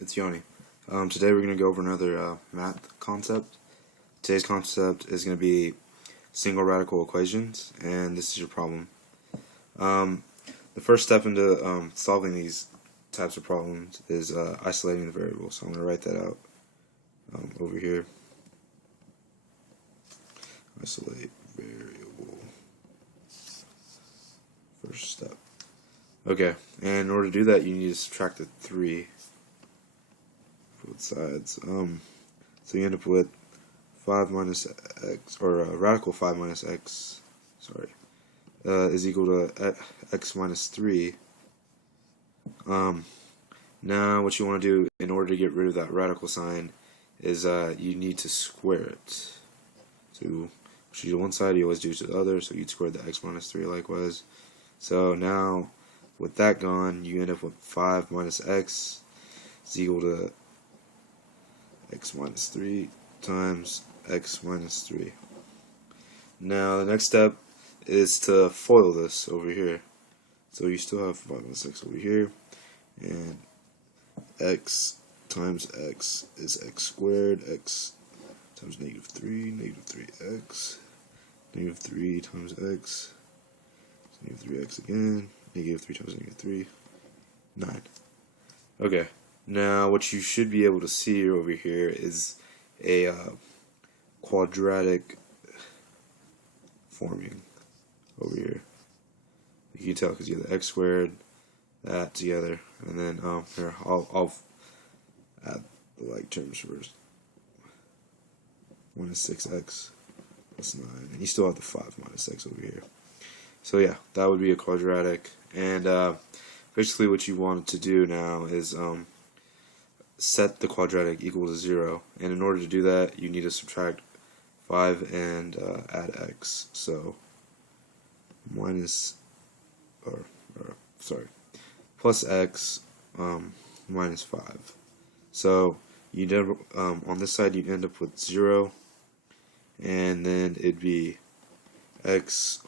It's Yoni. Today we're going to go over another math concept. Today's concept is going to be single radical equations, and this is your problem. The first step into solving these types of problems is isolating the variable. So I'm going to write that out over here. Isolate variable. First step. Okay, and in order to do that, you need to subtract the 3 both sides. So you end up with 5 minus x, or radical 5 minus x, is equal to x minus 3. Now what you want to do in order to get rid of that radical sign is you need to square it. So what you do to one side, you always do to the other, so you'd square the x minus 3 likewise. So now with that gone, you end up with 5 minus x is equal to x minus 3 times x minus 3. Now the next step is to FOIL this over here. So you still have 5 minus x over here, and x times x is x squared, x times negative 3x, negative 3 times x, negative 3x again, negative 3 times negative 3, 9. Okay. Now, what you should be able to see over here is a quadratic forming over here. You can tell because you have the x squared, that together, and then here I'll add the like terms first. 1 is 6x plus 9, and you still have the 5 minus x over here. So yeah, that would be a quadratic, and basically what you want to do now is set the quadratic equal to 0, and in order to do that you need to subtract 5 and add x. So plus x minus 5. So you on this side you end up with 0, and then it'd be x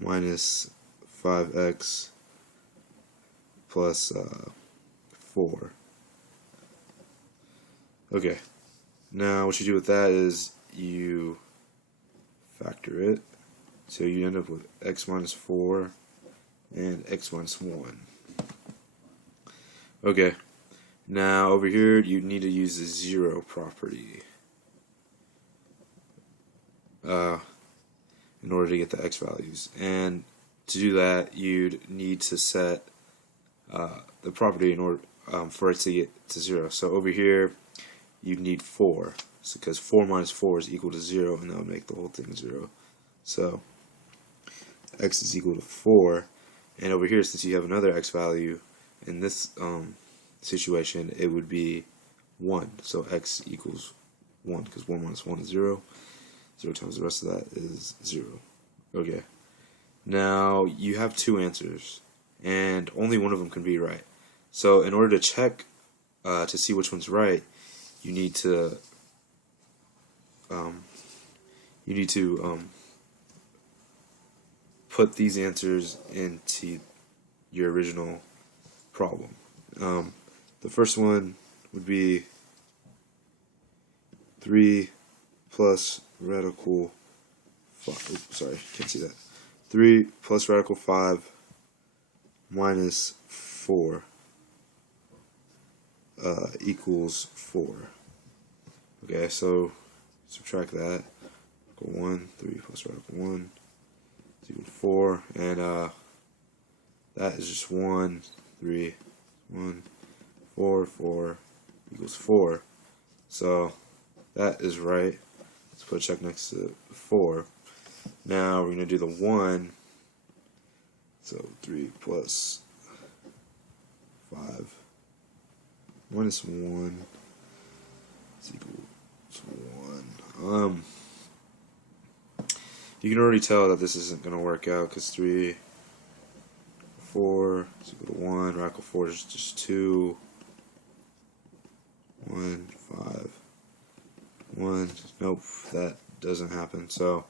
minus 5x plus 4. Okay, now what you do with that is you factor it, so you end up with x minus 4 and x minus 1. Okay, now over here you need to use the 0 property in order to get the x values, and to do that you'd need to set the property in order for it to get to 0. So over here you need 4, because 4 minus 4 is equal to 0, and that would make the whole thing 0. So x is equal to 4, and over here, since you have another x value, in this situation it would be 1. So x equals 1, because 1 minus 1 is 0. 0 times the rest of that is 0. Okay. Now you have 2 answers, and only one of them can be right. So in order to check to see which one's right, you need to put these answers into your original problem. The first one would be 3 plus radical 5. Oops, sorry, can't see that. 3 plus radical 5 minus 4 equals 4. Okay, so subtract that. Go 1, 3 plus radical 1 is equal to 4, and that is just 1, 3, 1, 4, 4 equals 4. So that is right. Let's put a check next to 4. Now we're going to do the 1. So 3 plus 5 minus 1 is equal to 1. You can already tell that this isn't going to work out, because 3, 4 is equal to 1. Radical 4 is just 2. 1, 5, 1. Nope, that doesn't happen. So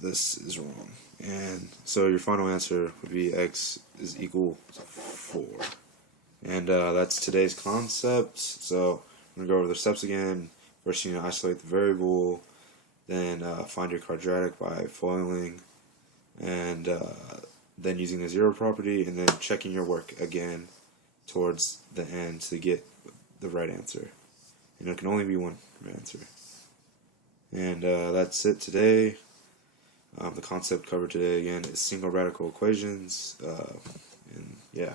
this is wrong. And so your final answer would be x is equal to 4. And that's today's concept. So I'm going to go over the steps again. First, you need to isolate the variable, then find your quadratic by foiling, and then using the zero property, and then checking your work again towards the end to get the right answer. And it can only be one answer. And that's it today. The concept covered today again is single radical equations. And yeah,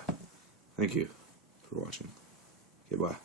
thank you for watching. Goodbye.